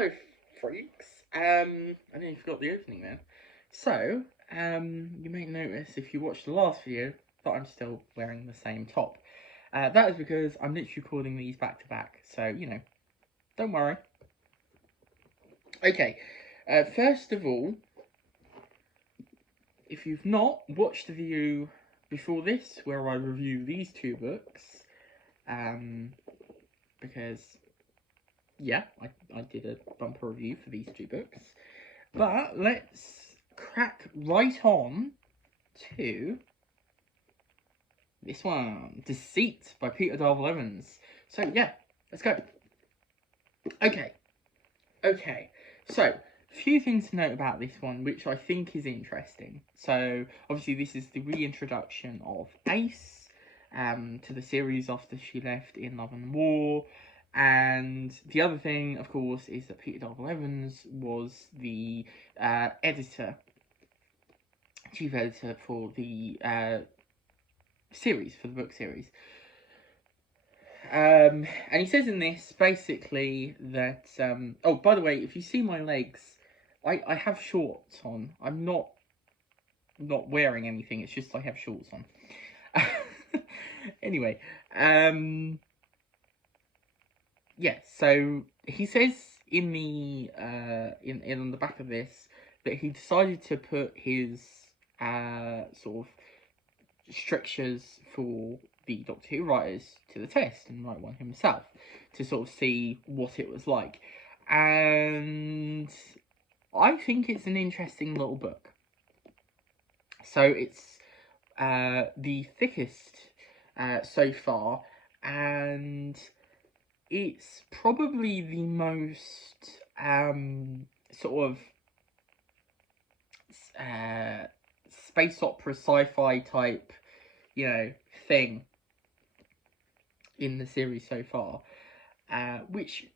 Hello, freaks. I nearly forgot the opening then. So, you may notice if you watched the last video that I'm still wearing the same top. That is because I'm literally recording these back to back, so, you know, don't worry. Okay, first of all, if you've not watched the video before this, where I review these two books, because, yeah, I did a bumper review for these two books. But let's crack right on to this one, Deceit by Peter Darvill-Evans. So yeah, let's go. Okay, so a few things to note about this one, which I think is interesting. So obviously this is the reintroduction of Ace to the series after she left in Love and War. And the other thing, of course, is that Peter Darvill-Evans was the chief editor for the series, for the book series. And he says in this, basically, that, oh, by the way, if you see my legs, I have shorts on. I'm not wearing anything, it's just I have shorts on. Anyway, yeah, so he says in the on the back of this that he decided to put his sort of strictures for the Doctor Who writers to the test and write one himself to sort of see what it was like. And I think it's an interesting little book. So it's the thickest so far, and it's probably the most sort of space opera sci-fi type, you know, thing in the series so far, which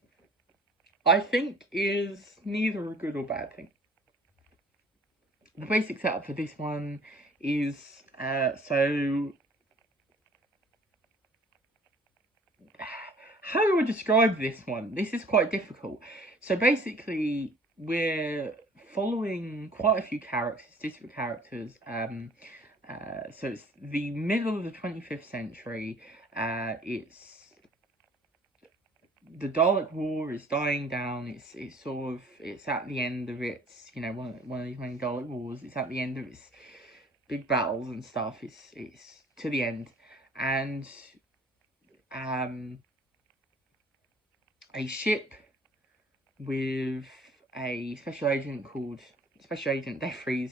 I think is neither a good or bad thing. The basic setup for this one is, so, how do I describe this one? This is quite difficult. So basically, we're following quite a few characters, different characters. So it's the middle of the 25th century. It's the Dalek War is dying down. It's at the end of its, you know, one of these many Dalek wars. It's at the end of its big battles and stuff. It's to the end, and a ship with a special agent called Special Agent Defries,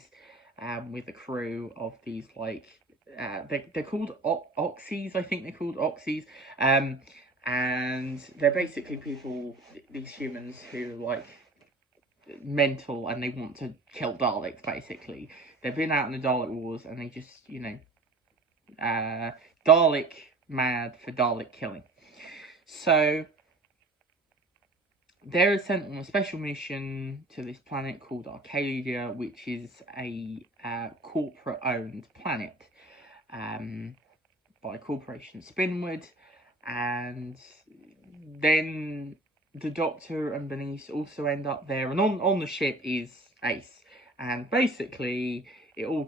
with a crew of these, like, they're called Oxys, I think they're called Oxys, and they're basically people, these humans who are, like, mental, and they want to kill Daleks, basically. They've been out in the Dalek Wars, and they just, you know, Dalek mad for Dalek killing. So they're sent on a special mission to this planet called Arcadia, which is a corporate-owned planet by Corporation Spinwood, and then the Doctor and Bernice also end up there, and on the ship is Ace, and basically it all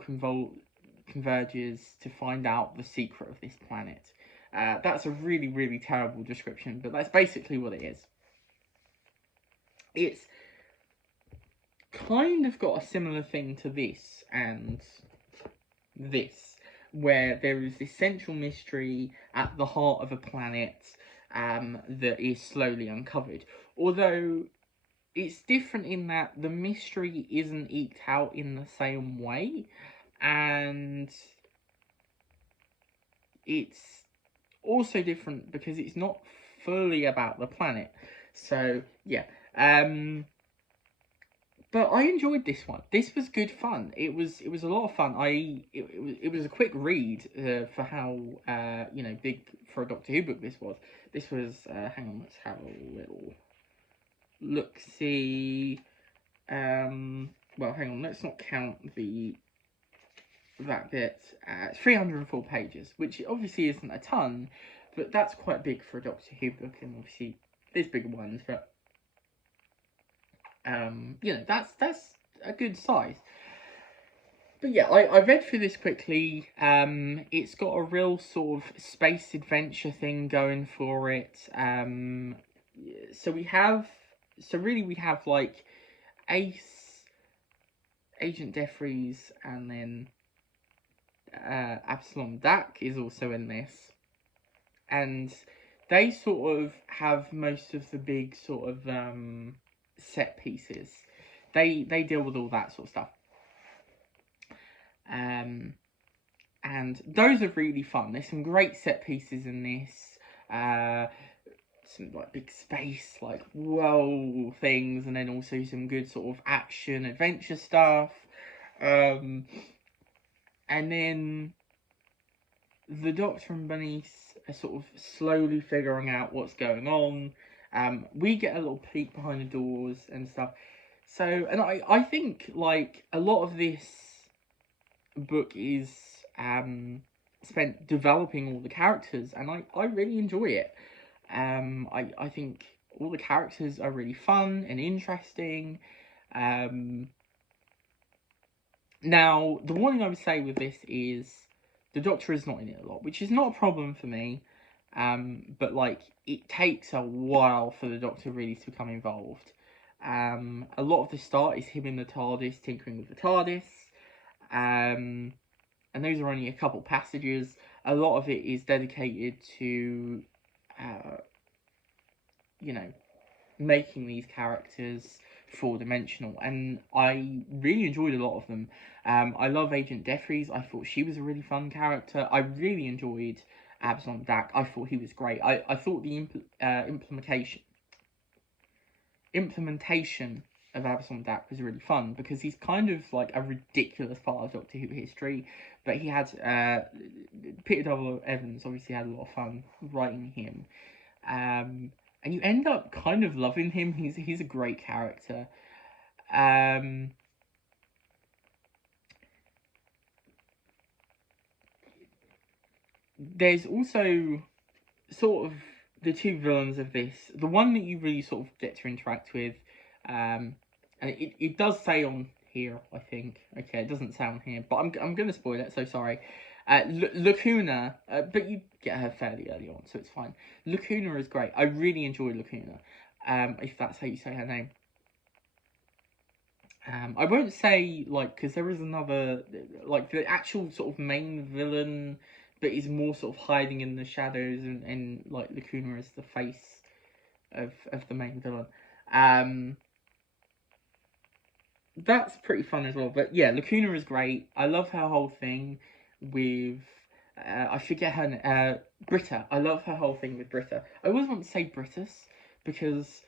converges to find out the secret of this planet. That's a really, really terrible description, but that's basically what it is. It's kind of got a similar thing to this and this, where there is this central mystery at the heart of a planet that is slowly uncovered. Although it's different in that the mystery isn't eked out in the same way, and it's also different because it's not fully about the planet. So yeah, but I enjoyed this one. This was good fun. It was a lot of fun. It was a quick read for how you know, big for a Doctor Who book this was. This was hang on, let's have a little look. See, well, hang on, let's not count that bit. It's 304 pages, which obviously isn't a ton, but that's quite big for a Doctor Who book, and obviously there's bigger ones, but you know, that's a good size. But yeah, I read through this quickly. It's got a real sort of space adventure thing going for it. So we have, so really we have like Ace, Agent Jeffries, and then Absalom Dack is also in this, and they sort of have most of the big sort of set pieces. They deal with all that sort of stuff. And those are really fun. There's some great set pieces in this. Some like big space, like whoa things, and then also some good sort of action adventure stuff. And then the Doctor and Bernice are sort of slowly figuring out what's going on. We get a little peek behind the doors and stuff. So, and I think like a lot of this book is spent developing all the characters, and I really enjoy it. I think all the characters are really fun and interesting. Now, the one thing I would say with this is the Doctor is not in it a lot, which is not a problem for me. But like it takes a while for the Doctor really to become involved. A lot of the start is him in the TARDIS tinkering with the TARDIS. And those are only a couple passages. A lot of it is dedicated to, you know, making these characters four-dimensional, and I really enjoyed a lot of them. I love Agent Jeffries. I thought she was a really fun character. I really enjoyed Absalom Dack. I thought he was great. I thought the implementation of Absalom Dack was really fun, because he's kind of like a ridiculous part of Doctor Who history, but he had Peter W. Evans obviously had a lot of fun writing him, and you end up kind of loving him. He's a great character. There's also sort of the two villains of this. The one that you really sort of get to interact with, and it does say on here, I think. Okay, it doesn't say on here, but I'm going to spoil it, so sorry. Lacuna, but you get her fairly early on, so it's fine. Lacuna is great. I really enjoyed Lacuna, if that's how you say her name. I won't say, like, because there is another, like, the actual sort of main villain, but is more sort of hiding in the shadows, and like, Lacuna is the face of the main villain. That's pretty fun as well. But yeah, Lacuna is great. I love her whole thing with, I forget her, Britta. I love her whole thing with Britta. I always want to say Britus, because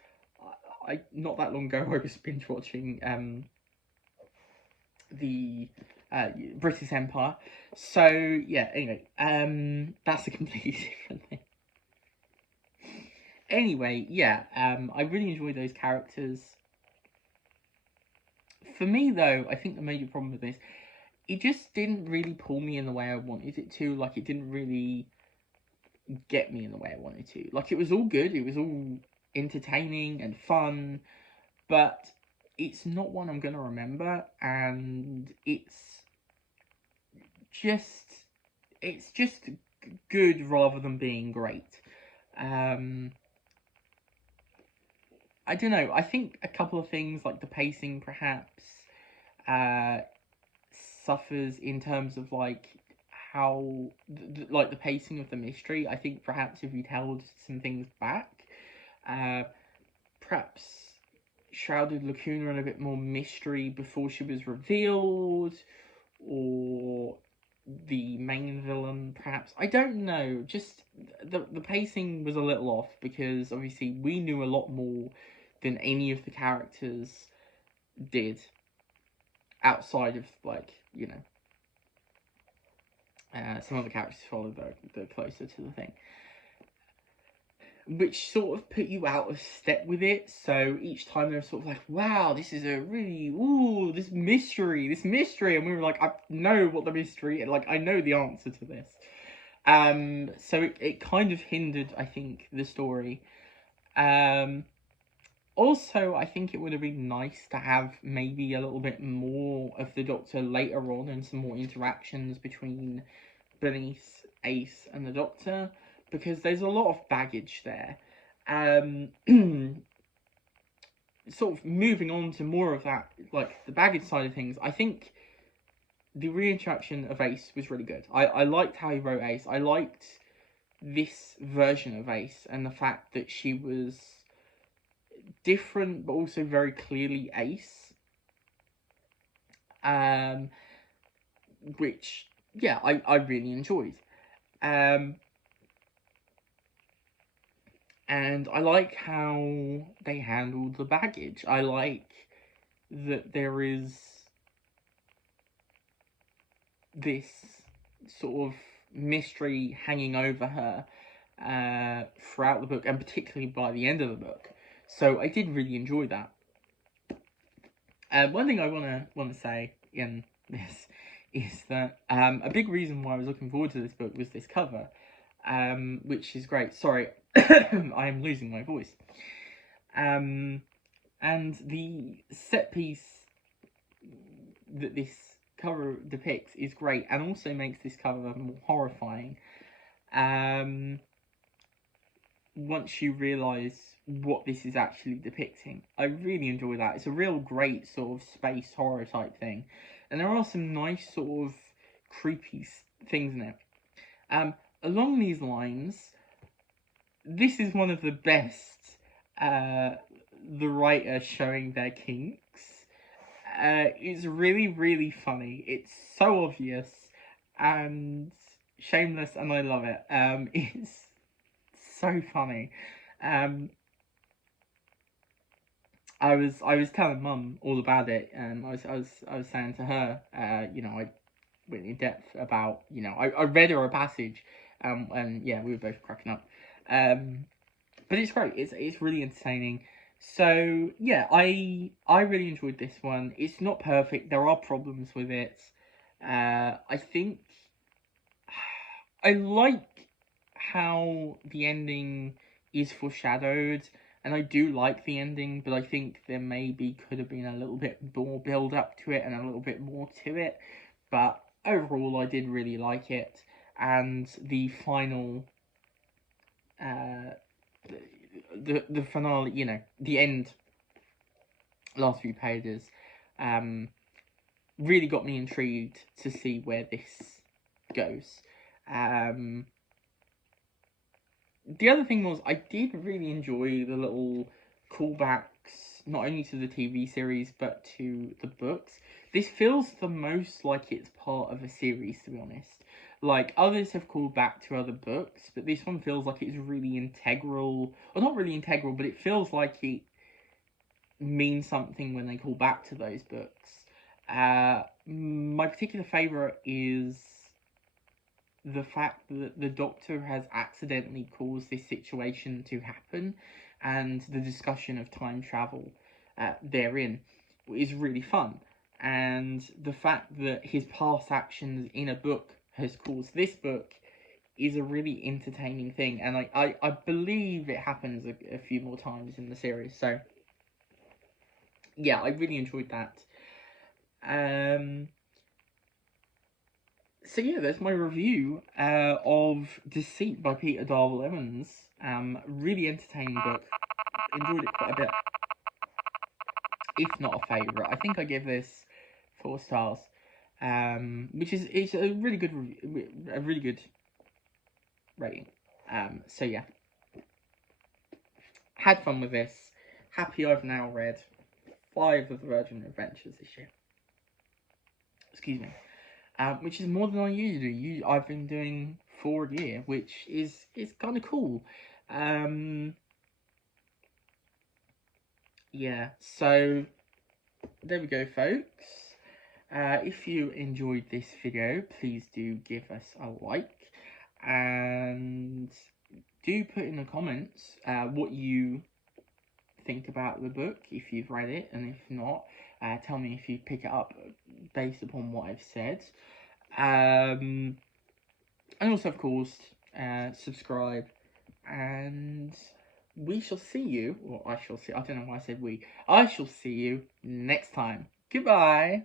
I not that long ago I was binge watching the British Empire. So yeah, anyway, that's a completely different thing. Anyway, yeah, I really enjoy those characters. For me though, I think the major problem with this, it just didn't really pull me in the way I wanted it to. Like, it didn't really get me in the way I wanted to. Like, it was all good, it was all entertaining and fun, but it's not one I'm gonna remember, and it's just good rather than being great. I don't know, I think a couple of things, like the pacing perhaps suffers in terms of like how like the pacing of the mystery. I think perhaps if you'd held some things back, perhaps shrouded Lacuna in a bit more mystery before she was revealed, or the main villain perhaps, I don't know, just the pacing was a little off, because obviously we knew a lot more than any of the characters did outside of, like, you know, some of the characters followed the closer to the thing, which sort of put you out of step with it. So each time they're sort of like, wow, this is a really, ooh, this mystery, and we were like, I know what the mystery is, like, I know the answer to this. So it kind of hindered, I think, the story. Also, I think it would have been nice to have maybe a little bit more of the Doctor later on and some more interactions between Bernice, Ace, and the Doctor, because there's a lot of baggage there. Sort of moving on to more of that, like the baggage side of things, I think the reintroduction of Ace was really good. I liked how he wrote Ace. I liked this version of Ace and the fact that she was different but also very clearly Ace. Which, yeah, I really enjoyed. And I like how they handled the baggage. I like that there is this sort of mystery hanging over her throughout the book, and particularly by the end of the book. So I did really enjoy that. One thing I want to say in this is that a big reason why I was looking forward to this book was this cover, which is great. Sorry, I am losing my voice. And the set piece that this cover depicts is great, and also makes this cover more horrifying. Once you realise what this is actually depicting, I really enjoy that. It's a real great sort of space horror type thing, and there are some nice sort of creepy things in it. Along these lines, this is one of the best the writer showing their kinks. It's really, really funny. It's so obvious and shameless, and I love it. It's so funny. I was telling Mum all about it, and I was saying to her, I went in depth about, I read her a passage, and yeah, we were both cracking up. But it's great. It's really entertaining. So yeah, I really enjoyed this one. It's not perfect. There are problems with it. I think I like how the ending is foreshadowed, and I do like the ending, but I think there maybe could have been a little bit more build up to it and a little bit more to it. But overall, I did really like it, and the final the finale, the end, last few pages, really got me intrigued to see where this goes. The other thing was, I did really enjoy the little callbacks, not only to the TV series, but to the books. This feels the most like it's part of a series, to be honest. Like, others have called back to other books, but this one feels like it's really integral. Or not really integral, but it feels like it means something when they call back to those books. My particular favourite is the fact that the Doctor has accidentally caused this situation to happen, and the discussion of time travel therein is really fun. And the fact that his past actions in a book has caused this book is a really entertaining thing, and I believe it happens a few more times in the series. So yeah, I really enjoyed that. So yeah, that's my review of Deceit by Peter Darwell Evans. Really entertaining book. Enjoyed it quite a bit. If not a favourite. I think I give this 4 stars. Which is it's a really good review, a really good rating. So yeah. Had fun with this. Happy I've now read 5 of the Virgin Adventures this year. Excuse me. Which is more than I usually do. I've been doing 4 a year, which is kind of cool. Yeah, so there we go, folks. If you enjoyed this video, please do give us a like, and do put in the comments what you think about the book, if you've read it, and if not, tell me if you pick it up based upon what I've said. And also, of course, subscribe, and we shall see you, or I shall see, I don't know why I said we. I shall see you next time. Goodbye.